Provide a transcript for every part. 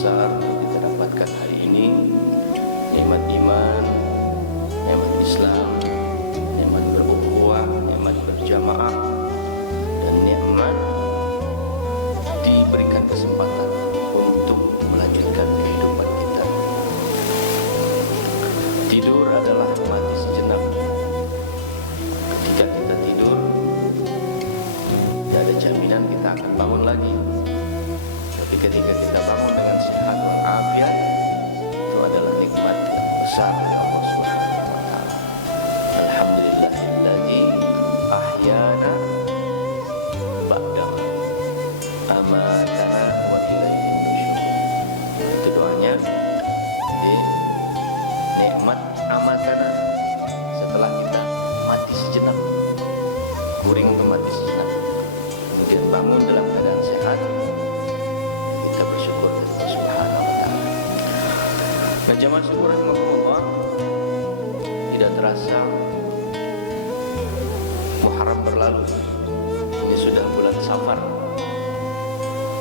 besar yang kita dapatkan hari ini, nikmat iman, nikmat Islam, nikmat berukhuwah, nikmat berjamaah, dan nikmat diberikan kesempatan untuk melanjutkan kehidupan kita. Tidur adalah mati sejenak. Ketika kita tidur, tidak ada jaminan kita akan bangun lagi. Tapi ketika kita bangun dengan sehat walafiat, itu adalah nikmat yang besar dari Allah Subhanahu wa taala. Alhamdulillahilladzi ahyana ba'da amatana wa ilaihin nusyur. Itu doanya di nikmat amatana, setelah kita mati sejenak, kuring ke mati sejenak, kemudian bangun dalam keadaan sehat, kita bersyukur kepada Allah Subhanahu wa taala. Nah, jamaah syukur rahimakumullah, tidak terasa Muharram berlalu. Ini sudah bulan Safar,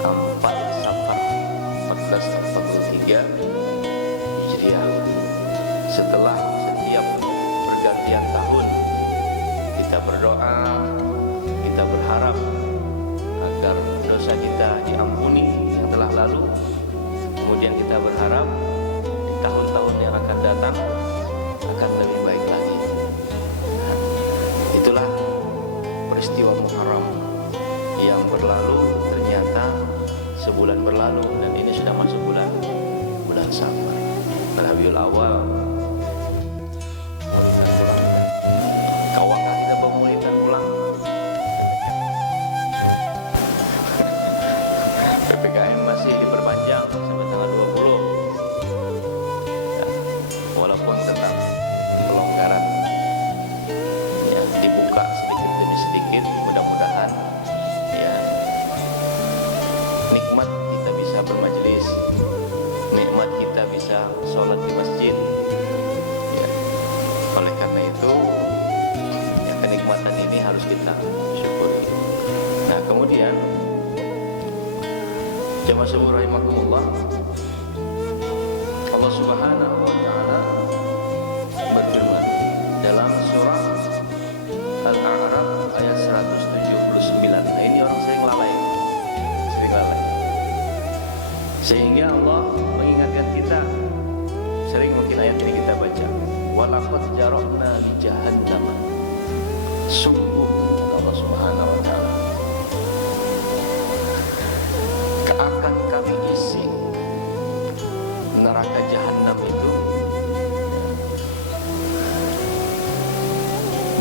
4 Safar 1443 Hijriah. Setelah setiap pergantian tahun kita berdoa, kita berharap agar dosa kita diampuni yang telah lalu. Kemudian kita berharap di tahun-tahun yang akan datang akan lebih baik lagi. Nah, itulah peristiwa Muharram yang berlalu, ternyata sebulan berlalu dan ini sudah masuk bulan Safar. Rabiul Awal, mulitan pulang. Kawakah kita bawa mulitan pulang? PPKM masih diperpanjang sampai tanggal 20. Ya, walaupun tetap pelonggaran, ya, dibuka sedikit demi sedikit. Mudah-mudahan ya nikmat kita bisa bermajelis, nikmat kita bisa sholat di masjid. Ya, oleh karena itu ya, kenikmatan ini harus kita syukuri. Nah, kemudian jamaah syukur rahimakumullah, Allah Subhanahu wa taala berfirman dalam surah Al-A'raf ayat 179. Nah, ini orang sering lalai. Sehingga Allah mengingatkan kita, sering mungkin ayat ini kita baca, walaqad jarabna li jahannam, sungguh Allah Subhanahu wa taala akan kami isi neraka jahanam itu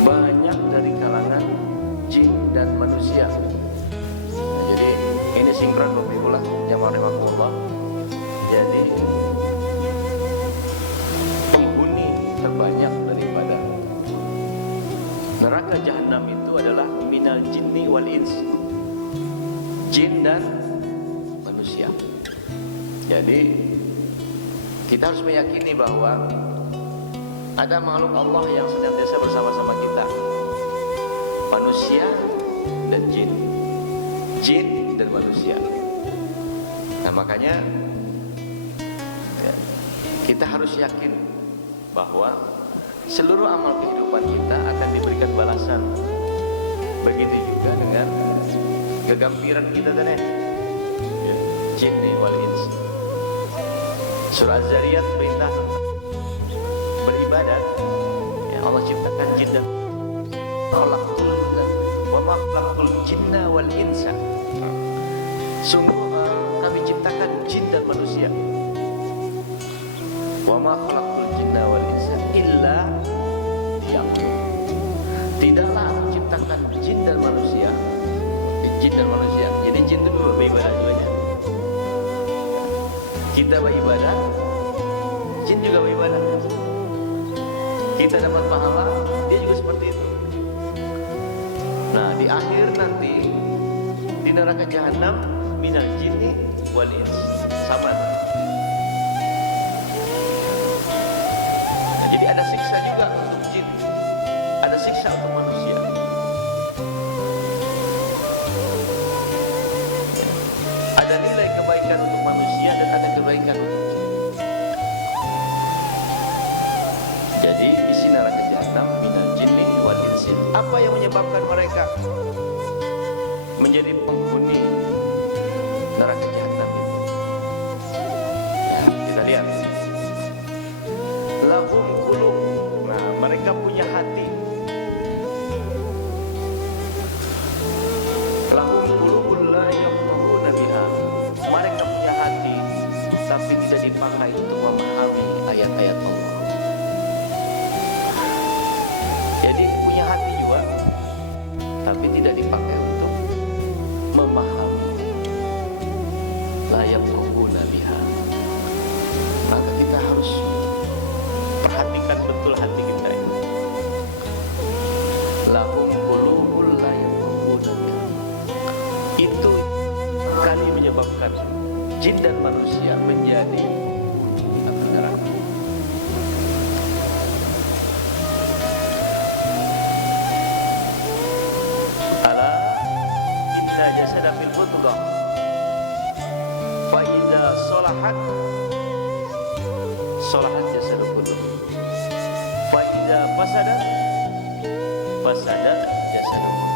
banyak dari kalangan jin dan manusia. Nah, jadi ini sinkron Bapak Ibu lah, jamaah rahimakumullah. Jadi penghuni terbanyak daripada neraka jahanam itu adalah minal jinni wal ins, jin dan manusia. Jadi kita harus meyakini bahwa ada makhluk Allah yang senantiasa bersama-sama kita, manusia dan jin, jin dan manusia. Nah, makanya ya, kita harus yakin bahwa seluruh amal kehidupan kita akan diberikan balasan. Begitu juga dengan kegampiran kita dan jinni wal ins. Surah Az-Zariyat perintah beribadat. Ya, Allah ciptakan jin dan wa ma khalaqtul jinna wal insa. Sungguh kami ciptakan jin dan manusia. Wa ma khalaqtul jinna wal insa illa liya'budun. Tidaklah aku ciptakan jin dan manusia. Jin dan manusia. Jadi jin itu beribadah juga. Kita beribadah, jin juga beribadah. Kita dapat pahala, dia juga seperti itu. Nah, di akhir nanti di neraka jahanam minal jinni wal ins sama. Nah, jadi ada siksa juga untuk jin, ada siksa untuk manusia. Ada nilai kebaikan untuk manusia dan ada kebaikan untuk jin. Jadi isi neraka jahanam minal jinni wal insi. Apa yang menyebabkan mereka menjadi penghuni neraka jahanam itu? Ya, kita lihat. Lahum qulub. Nah, mereka punya hati. Lahum qulubun la yafqahuna biha. Mereka punya hati tapi tidak dipakai untuk memahami ayat-ayat Allah. Jadi punya hati juga tapi tidak dipakai untuk memahami. La yafqahuna biha. Maka kita harus perhatikan betul hati kita ini. Lahum qulubun la yafqahuna biha. Itu kali menyebabkan jin dan manusia menjadi neraka. Ala inna jasada fil mudghah fa idza salahat salahat jasadu kullu fa idza fasada jasadu kullu.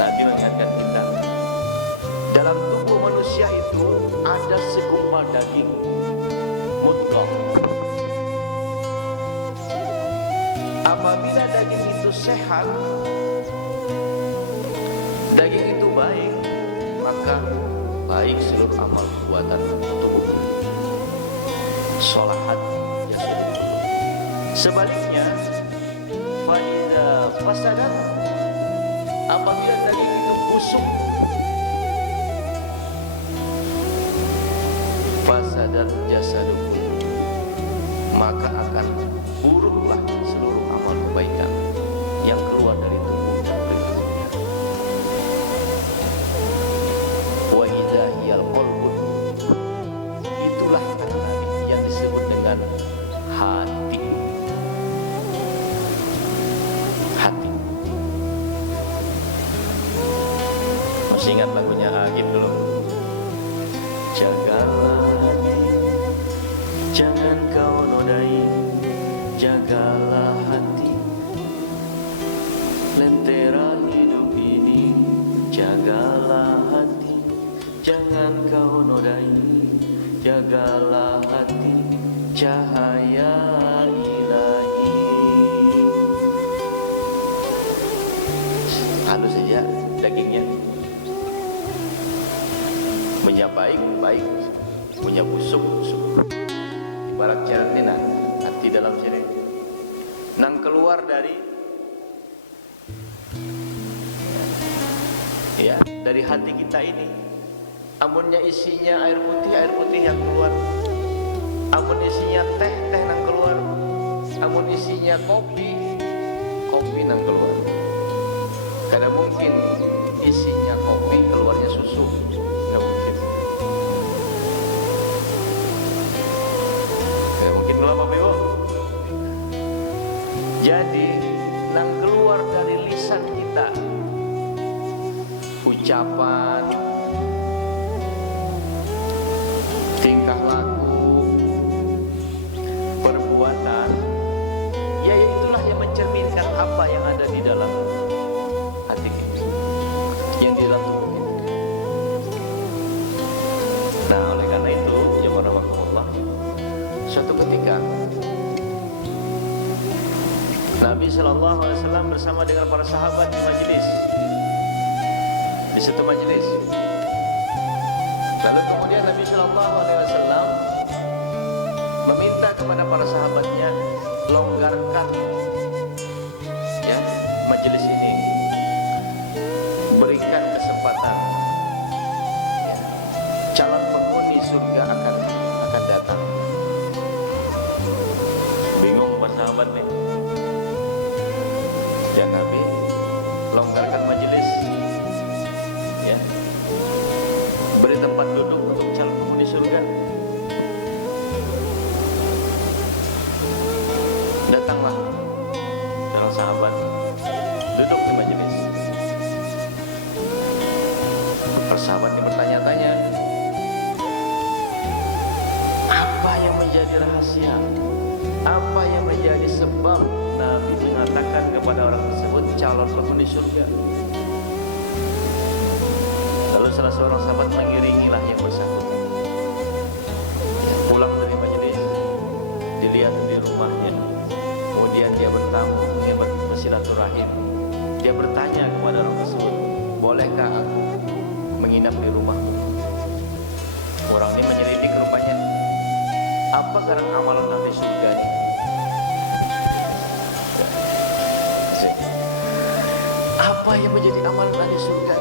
Nabi mengingatkan kita, dalam tubuh manusia itu ada segumpal daging mudghah. Apabila daging itu sehat, daging itu baik, maka baik seluruh amal perbuatan tubuh. Sholahat jasadu kullu. Sebaliknya, fa idza fasadat, apabila daging itu busuk, fasadat jasadu kullu, maka akan buruklah seluruh amal kebaikan yang keluar dari tubuh dan perilakunya. Wa idza hiyal qalbu, itulah kata Nabi yang disebut dengan hati. Hati. Masih ingat lagunya Agib dulu? Jagalah hati, jangan kau nodai. Jagalah hati, lentera hidup ini. Jagalah hati, jangan kau nodai. Jagalah hati, cahaya ilahi. Halus saja dagingnya, punya baik, punya busuk. Ibarat ceret ini nang, hati dalam sini nang keluar dari dari hati kita ini. Amunnya isinya air putih yang keluar. Amun isinya teh nang keluar. Amun isinya kopi nang keluar. Kada mungkin isinya kopi keluarnya susu, nggak mungkin. Nggak mungkin kalau Bapak Ibu. Jadi nang keluar dari lisan kita, ucapan, tingkah laku, perbuatan, ya itulah yang mencerminkan apa yang ada di dalam hati kita, yang di dalam tubuh kita. Nah, oleh karena itu, ya warahmatullah, suatu ketika Nabi SAW bersama dengan para sahabat di majelis, di satu majelis. Lalu kemudian Nabi SAW meminta kepada para sahabatnya, longgarkan ya majelis ini, berikan kesempatan ya, calon penghuni surga akan datang. Bingung para sahabat nih. Ya Nabi, longgarkan majelis ya, beri tempat duduk untuk calon penghuni surga. Datanglah calon sahabat, duduk di majelis. Para sahabat ini Apa yang menjadi rahasia? Apa yang menjadi sebab Nabi mengatakan kepada orang tersebut calon penghuni surga? Lalu salah seorang sahabat mengiringilah yang bersangkutan. Pulang dari majelis, dilihat di rumahnya. Kemudian dia bertamu, dia bersilaturahim. Dia bertanya kepada orang tersebut, bolehkah aku menginap di rumah? Orang ini menyelidik rupanya, apa karena amalan ahli surga ini? Apa yang menjadi amalan ahli surga?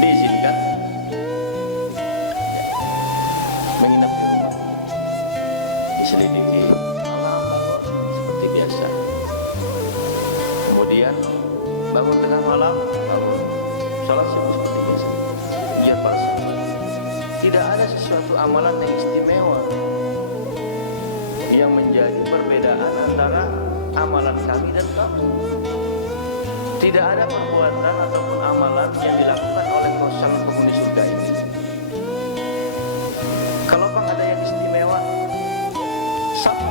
Diizinkan menginap di rumah. Diselidiki, malam bangun seperti biasa. Kemudian bangun tengah malam, bangun sholat subuh seperti biasa. Biar palsu. Tidak ada sesuatu amalan yang istimewa yang menjadi perbedaan antara amalan kami dan kamu. Tidak ada perbuatan ataupun amalan yang dilakukan oleh calon penghuni surga ini. Kalau bang ada yang istimewa, sama.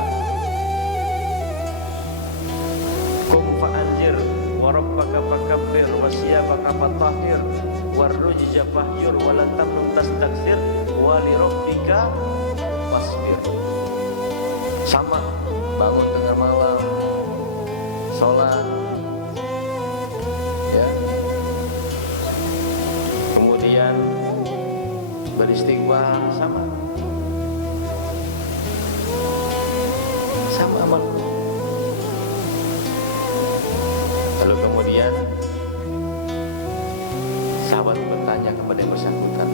Kum fa'anzir, warabbaka fakabbir, wasiyabaka fatahhir, warrujza fahyur, walan tamnun tastaksir, wali rabbika wasbir. Sama, bangun tengah malam, sholat, ya. Kemudian beristighfar, sama amal. Lalu kemudian sahabat bertanya kepada yang bersangkutan,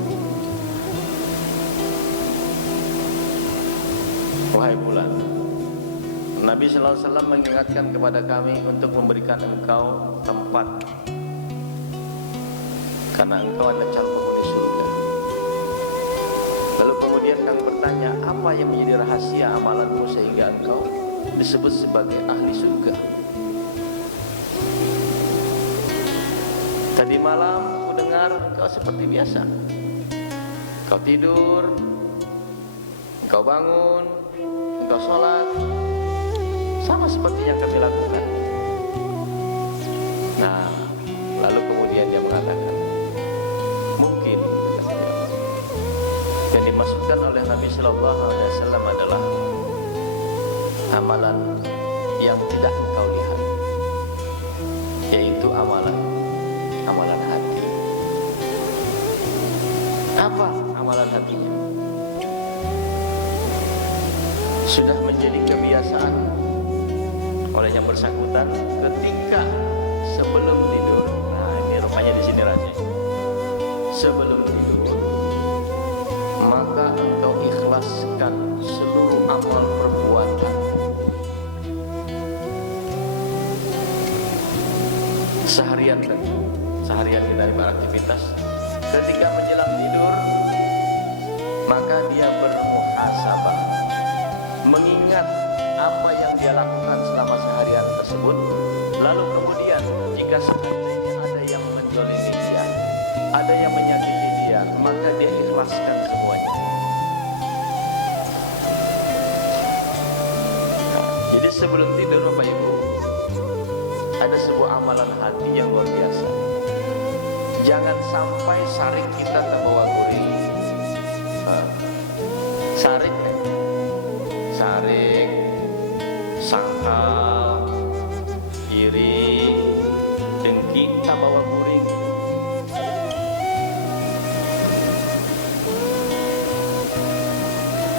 wahai fulan, Nabi sallallahu alaihi wasallam mengingatkan kepada kami untuk memberikan engkau tempat karena engkau ada calon penghuni surga. Lalu kemudian kami bertanya, apa yang menjadi rahasia amalanmu sehingga engkau disebut sebagai ahli surga? Tadi malam ku dengar engkau seperti biasa. Engkau tidur, engkau bangun, engkau sholat, sama seperti yang kami lakukan. Nah, lalu kemudian dia mengatakan, mungkin yang dimaksudkan oleh Nabi Sallallahu Alaihi Wasallam adalah amalan yang tidak engkau lihat, yaitu amalan hati. Apa amalan hatinya? Sudah menjadi kebiasaan oleh yang bersangkutan ketika sebelum tidur. Nah, ini rupanya di sini rasanya. Sebelum tidur, maka engkau ikhlaskan seluruh amal perbuatan. Seharian kita beraktivitas. Ketika menjelang tidur, maka dia bermuhasabah, mengingat apa yang dia lakukan selama seharian tersebut. Lalu kemudian jika seandainya ada yang menzalimi dia, ada yang menyakiti dia, maka dia ikhlaskan semuanya. Jadi sebelum tidur Bapak Ibu, ada sebuah amalan hati yang luar biasa. Jangan sampai saring kita terbawa guring. Saring, sangkal, iri, dengki, tak bawa guring.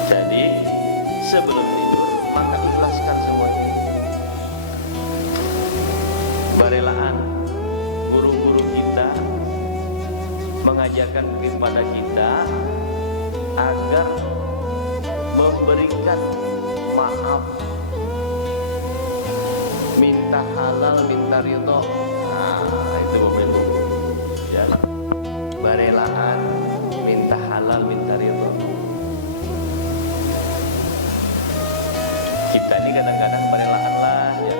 Jadi sebelum tidur maka ikhlaskan semuanya. Barelaan guru-guru kita mengajarkan kepada kita agar memberikan maaf, minta halal, minta ridho. Nah, itu begitu. Ya, barelaan minta halal, minta ridho. Kita ini kadang-kadang barelaan lah, ya.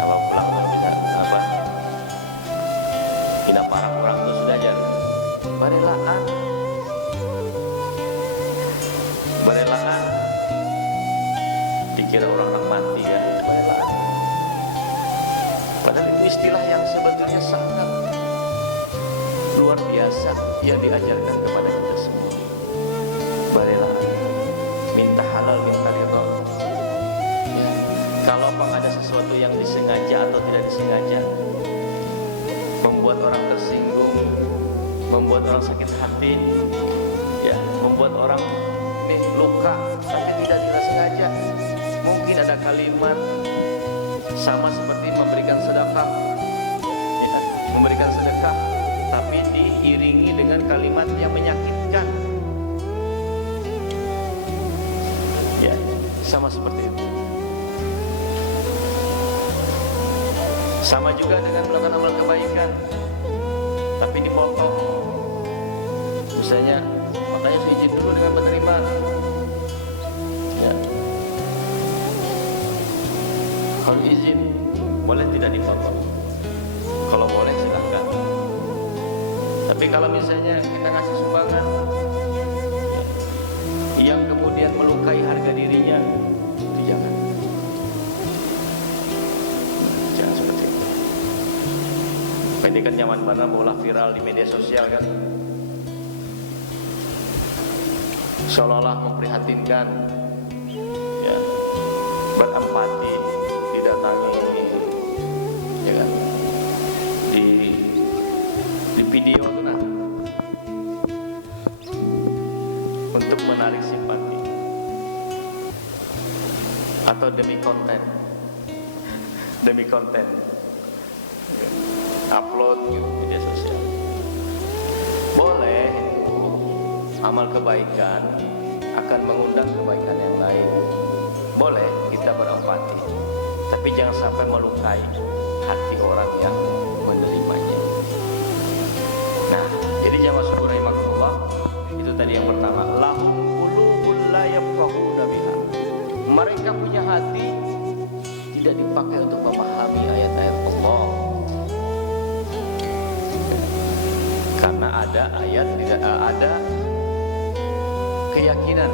Apa pulang baru bisa apa? Tidak parah orang itu sudah aja. Barelaan Barelaan dikira orang mati kan, barelaan. Padahal itu istilah yang sebetulnya sangat luar biasa yang diajarkan kepada kita semua. Barelaan, minta halal, minta ridho. Ya. Kalau ada sesuatu yang disengaja atau tidak disengaja membuat orang tersinggung, membuat orang sakit hati, ya, membuat orang luka, tapi tidak sengaja. Mungkin ada kalimat sama seperti memberikan sedekah, ya, memberikan sedekah, tapi diiringi dengan kalimat yang menyakitkan, ya, sama seperti itu. Sama juga dengan melakukan amal kebaikan, tapi dipotong. Misalnya, makanya saya izin dulu dengan penerima. Ya. Kalau izin, boleh tidak dipotong. Kalau boleh silahkan. Tapi kalau misalnya kita ngasih sumbangan yang kemudian melukai harga dirinya, itu jangan. Jangan seperti itu. Ini kan zaman mana bola viral di media sosial kan, seolah-olah memprihatinkan, ya, berempati, didatangi, ya kan, di video itu nah, untuk menarik simpati atau demi konten, ya, upload di media sosial. Boleh, amal kebaikan akan mengundang kebaikan yang lain. Boleh kita berempati, tapi jangan sampai melukai hati orang yang menerimanya. Nah, jadi jamaah syukur rahimakumullah, itu tadi yang pertama. Lahum qulubun la yafqahuna biha. Mereka punya hati tidak dipakai untuk memahami ayat-ayat Allah. Karena ada ayat, tidak ada keyakinan,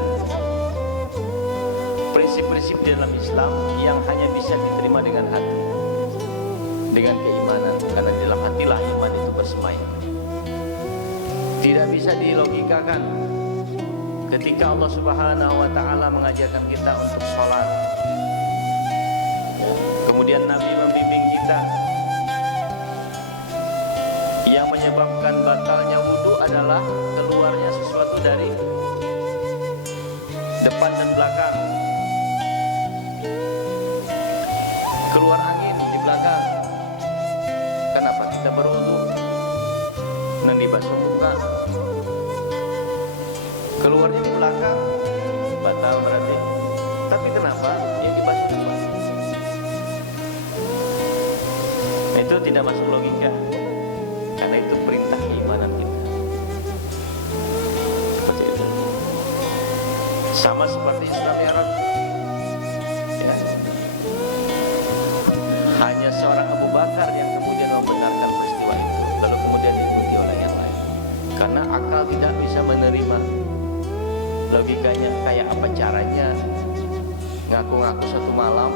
prinsip-prinsip di dalam Islam yang hanya bisa diterima dengan hati, dengan keimanan. Karena di dalam hatilah iman itu bersemayam. Tidak bisa dilogikakan. Ketika Allah Subhanahu wa Ta'ala mengajarkan kita untuk sholat, kemudian Nabi membimbing kita, yang menyebabkan batalnya wudu adalah keluarnya sesuatu dari depan dan belakang. Keluar angin di belakang. Kenapa kita berwudu? Nang dibasuh muka. Keluarnya di belakang, batal berarti. Tapi kenapa yang dibasuh depan? Itu tidak masuk logika. Karena itu perintah keimanan kita. Seperti itu. Sama seperti Isra Mi'raj, ya. Hanya seorang Abu Bakar yang kemudian membenarkan peristiwa itu, lalu kemudian diikuti oleh yang lain. Karena akal tidak bisa menerima logikanya. Kayak apa caranya ngaku-ngaku satu malam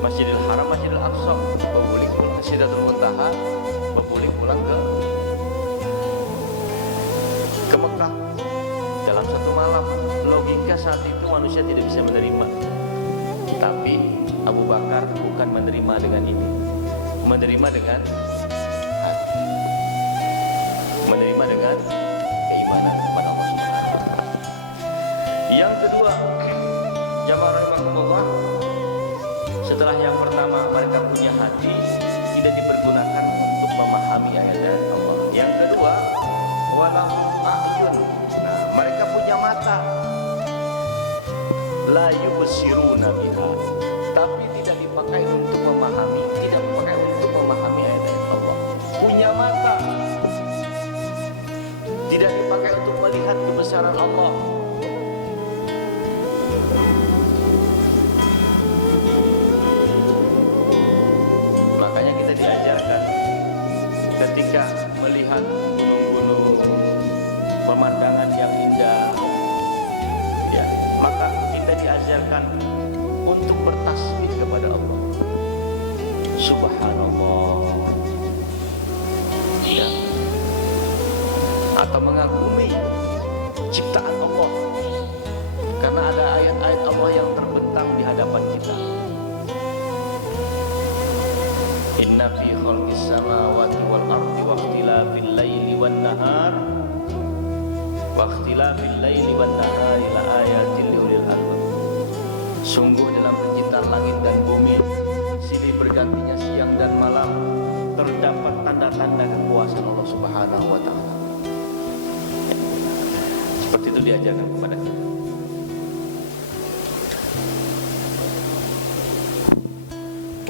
Masjidil Haram, Masjidil Aqsa, berbulik pulang Sidratul Muntaha, berbulik pulang ke Mekah dalam satu malam. Logika saat itu manusia tidak bisa menerima. Tapi Abu Bakar bukan menerima dengan ini, menerima dengan hati, menerima dengan keimanan kepada Allah Subhanahu wa Ta'ala. Yang kedua, jamaah rahimakumullah, setelah yang pertama mereka punya hati tidak dipergunakan untuk memahami ayat-ayat Allah. Yang kedua, walahum a'yun. Nah, mereka punya mata, la yubsiruna biha, tapi tidak dipakai untuk memahami, tidak dipakai untuk memahami ayat-ayat Allah. Punya mata, tidak dipakai untuk melihat kebesaran Allah. Makanya kita diajarkan ketika melihat gunung-gunung, pemandangan yang indah, ya, maka kita diajarkan untuk bertasbih kepada Allah. Subhanallah, ya, atau mengagumi ciptaan Allah, karena ada ayat-ayat Allah yang terbentang di hadapan kita. Inna fi khalqis samawati wal ardi wa ikhtilafil laili wan nahar la ayatin liulil albab. Sungguh dalam penciptaan langit dan bumi, silih bergantinya siang dan malam, terdapat tanda-tanda kekuasaan Allah Subhanahu wa taala. Seperti itu diajarkan kepada kita.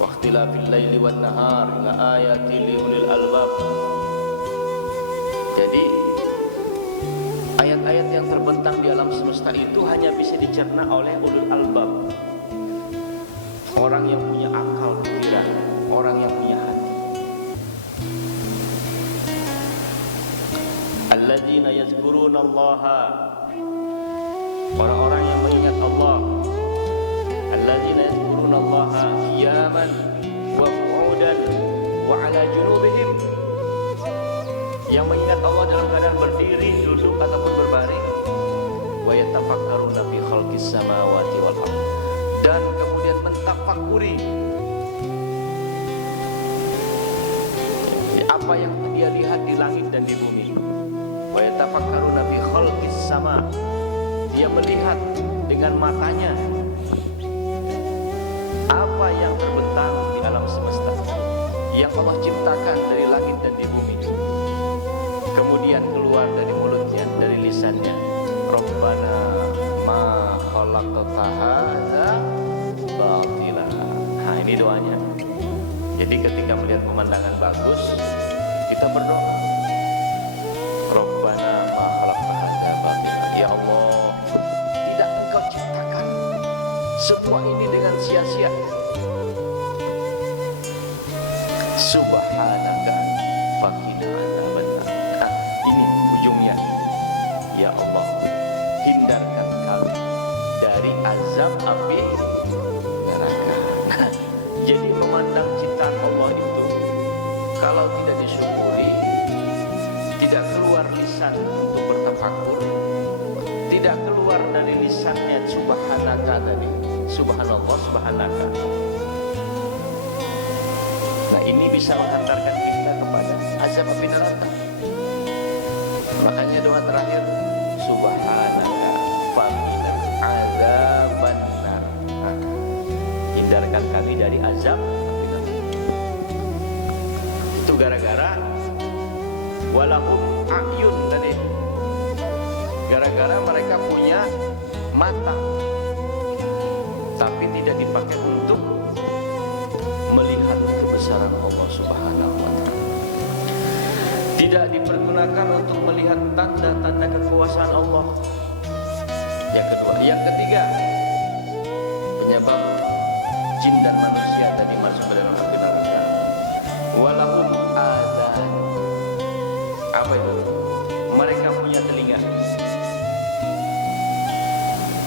Waqtilafil laili wan nahar la ayatin liulil albab. Jadi ayat-ayat yang terbentang di alam semesta itu hanya bisa dicerna oleh ulul albab, orang yang punya akal pikiran, orang yang punya hati. Alladzina yazkurunallaha, orang-orang yang mengingat Allah. Alladzina yazkurunallaha qiyaman wa qu'udan wa 'ala junubihim, yang mengingat Allah dalam keadaan berdiri, duduk ataupun berbaring. Wa yatafakkaruna fi khalqis samawati wal ardh, dan kemudian mentafakuri apa yang dia lihat di langit dan di bumi. Wa yatafakkaruna fi khalqis sama, dia melihat dengan matanya apa yang terbentang di alam semesta yang Allah ciptakan dari langit dan di bumi. Kemudian keluar dari mulutnya, dari lisannya, Rabbana ma khalaqta hadza batila. Nah, ini doanya. Jadi ketika melihat pemandangan bagus, kita berdoa, Rabbana ma khalaqta hadza batila. Ya Allah, tidak Engkau ciptakan semua ini dengan sia-sia. Subhanaka faqina adzabannar. Nah, ini ujungnya. Ya Allah, hindarkan kami dari azab api neraka. Nah, jadi memandang ciptaan Allah itu kalau tidak disyukuri, tidak keluar lisan untuk bertafakur, tidak keluar dari lisannya subhanaka tadi, subhanallah, subhanaka. Nah, ini bisa menghantarkan kita kepada azab api neraka. Makanya doa terakhir, subhanaka faqina adzabannar. Nah, hindarkan kami dari azab api neraka. Itu gara-gara walahum a'yun tadi. Gara-gara mereka punya mata, tapi tidak dipakai untuk melihat kebesaran Allah Subhanahu wa taala. Tidak dipergunakan untuk melihat tanda-tanda kekuasaan Allah. Yang kedua, yang ketiga, penyebab jin dan manusia tadi masuk ke dalam api neraka. Walahum adzan. Apa itu? Mereka punya telinga.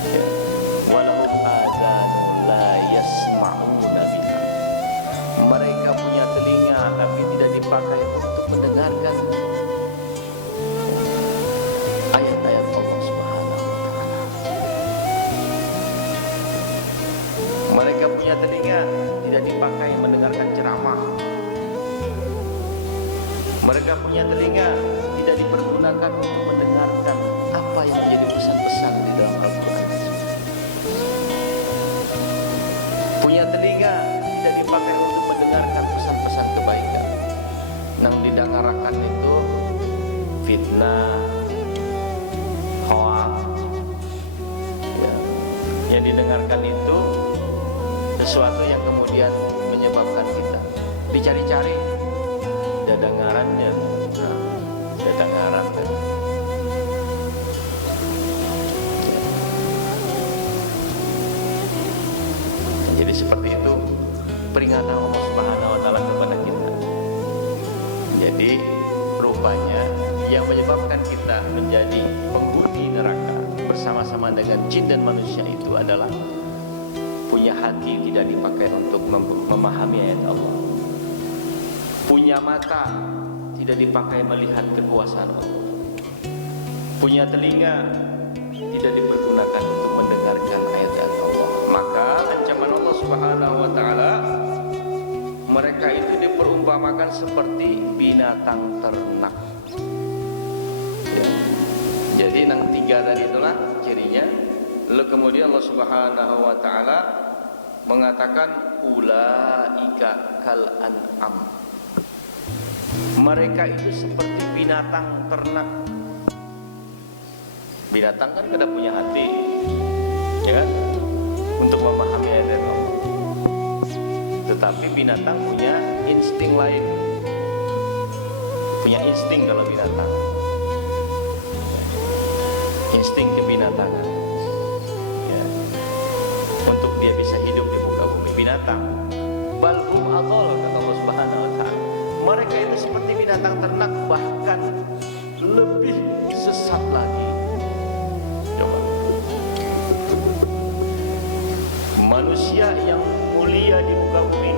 Ya. Walahum adzan la yasma'una biha. Mereka punya telinga tapi tidak dipakai untuk mendengarkan ayat-ayat Allah Subhanahu wa taala. Mereka punya telinga tidak dipakai mendengarkan ceramah. Mereka punya telinga tidak dipergunakan untuk mendengarkan apa yang menjadi pesan-pesan di dalam Al-Quran. Punya telinga tidak dipakai untuk mendengarkan pesan-pesan kebaikan. Yang didengarkan itu fitnah, hoax. Ya. Yang didengarkan itu sesuatu yang kemudian menyebabkan kita dicari-cari dadangarannya. Nah, dadangaran kan. Jadi seperti itu peringatan Allah Subhanahu wa taala kepada kita. Jadi rupanya yang menyebabkan kita menjadi penghuni neraka bersama-sama dengan jin dan manusia itu adalah punya hati tidak dipakai untuk memahami ayat Allah, punya mata tidak dipakai melihat kekuasaan Allah, punya telinga tidak dipergunakan untuk mendengarkan ayat-ayat Allah. Maka ancaman Allah Subhanahu wa taala, mereka itu diperumpamakan seperti binatang ternak. Ya. Jadi nang tiga tadi itulah cirinya. Lalu kemudian Allah Subhanahu wa taala mengatakan ulaika kal an'am. Mereka itu seperti binatang ternak. Binatang kan kada punya hati, ya kan? Untuk memahami ayat Allah. Tetapi binatang punya insting lain. Punya insting kalau binatang. Insting kebinatangan. Ya. Untuk dia bisa hidup di muka bumi. Binatang. Balhum adol, kata Allah Subhanahu wa taala. Mereka itu seperti binatang ternak, bahkan lebih sesat lagi. Coba. Manusia yang mulia di muka bumi,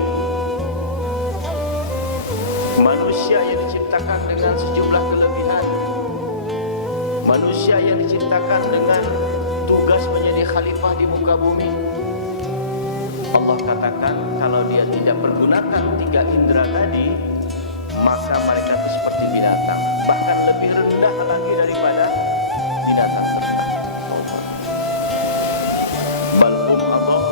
manusia yang diciptakan dengan sejumlah kelebihan, manusia yang diciptakan dengan tugas menjadi khalifah di muka bumi. Allah katakan kalau dia tidak pergunakan tiga indera tadi, maka mereka itu seperti binatang, bahkan lebih rendah lagi daripada binatang ternak. Balhum adall,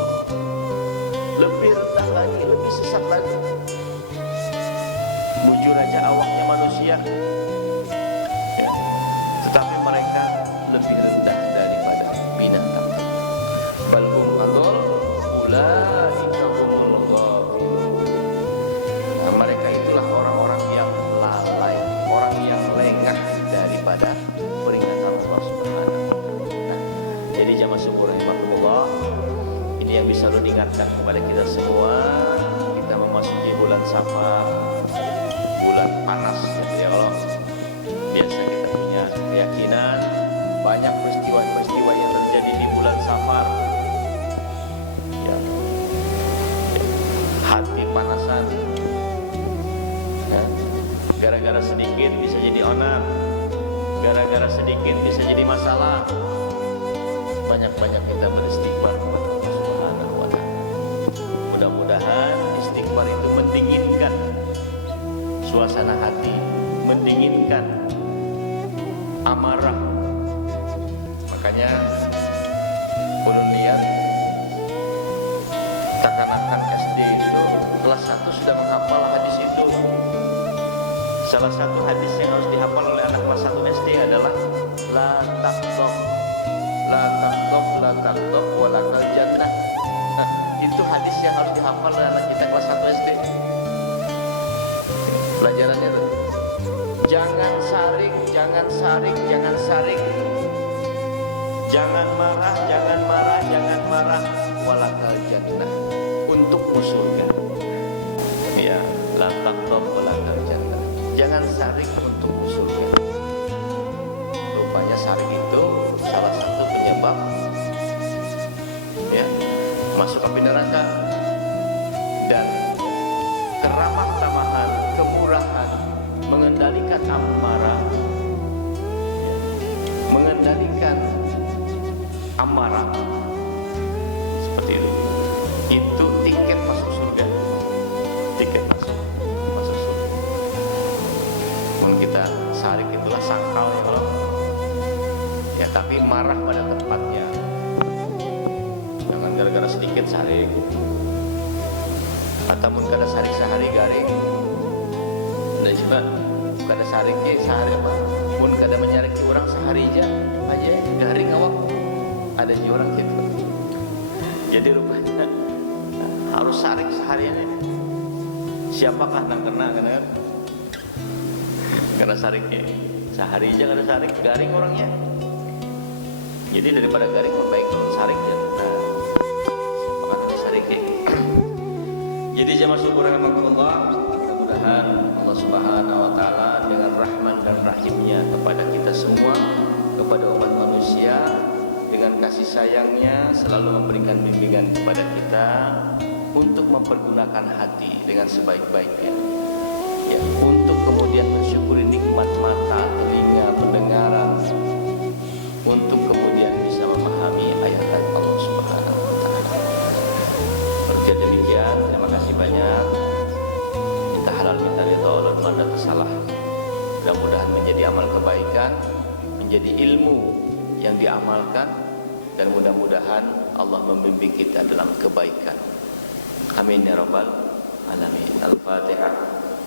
lebih rendah lagi, lebih sesat lagi. Bujur aja awaknya manusia, ya. Tetapi mereka lebih rendah daripada binatang. Balhum adall, ulaika humul ghafilun. Nah, mereka itulah orang-orang yang lalai, orang yang lengah daripada peringatan Allah Subhanahu. Nah, jadi jamaah syukur rahimakumullah, ini yang bisa lo diingatkan kepada kita semua. Kita memasuki bulan Safar, bulan panas, ya Allah. Biasa kita punya keyakinan banyak peristiwa-peristiwa yang terjadi di bulan Safar. Ya. Hati panasan. Ya. Gara-gara sedikit bisa jadi onar, gara-gara sedikit bisa jadi masalah. Banyak-banyak kita beristighfar kepada Allah Subhanahu wa taala. Mudah-mudahan istighfar itu mendinginkan suasana hati, mendinginkan amarah. Makanya ulun lihat anak-anak SD itu kelas 1 sudah menghafal hadis itu. Salah satu hadis yang harus dihafal oleh anak kelas 1 SD adalah la taqdab, la taqdab, la taqdab walakal jannah. Nah, itu hadis yang harus dihafal oleh anak kita kelas 1 SD. Pelajarannya itu jangan saring, jangan saring, jangan saring, jangan marah, jangan marah, jangan marah, walakal jannah, untuk surga. Ya, la taqdab walakal jannah, jangan saring untuk surga. Rupanya saring itu salah satu penyebab ya masuk api neraka. Dan keramah-tamahan, kemurahan, mengendalikan amarah, ya, mengendalikan amarah seperti itu tiket masuk surga, tiket masuk surga. Mungkin kita sarik itulah sangkal ya kalau ya, tapi marah pada tempatnya, jangan gara-gara sedikit sarik. Ataupun kada sarik sehari garing, dan juga kada sarik sehari apa pun kada menyarik orang sehari aja garing awak, ada ji orang gitu. Jadi rupanya harus sarik seharian ya. Siapakah nang kena kan? Kada sarik sehari aja kada sarik, garing orangnya. Jadi daripada garing baik kalau sarik aja. Nah, siapakah nang sarik Jadi jamaah syukur rahimakumullah, mudah-mudahan Allah Subhanahu wa taala dengan rahman dan rahimnya kepada kita semua, kepada umat manusia, kasih sayangnya selalu memberikan bimbingan kepada kita untuk mempergunakan hati dengan sebaik-baiknya, ya, untuk kemudian mensyukuri nikmat mata, telinga, pendengaran, untuk kemudian bisa memahami ayat-ayat Allah Subhanahu wa Ta'ala. Berkat demikian, terima kasih banyak. Minta halal, minta ridha, dan mana salah. Mudah-mudahan menjadi amal kebaikan, menjadi ilmu yang diamalkan, dan mudah-mudahan Allah membimbing kita dalam kebaikan. Amin ya rabbal alamin. Al-Fatihah.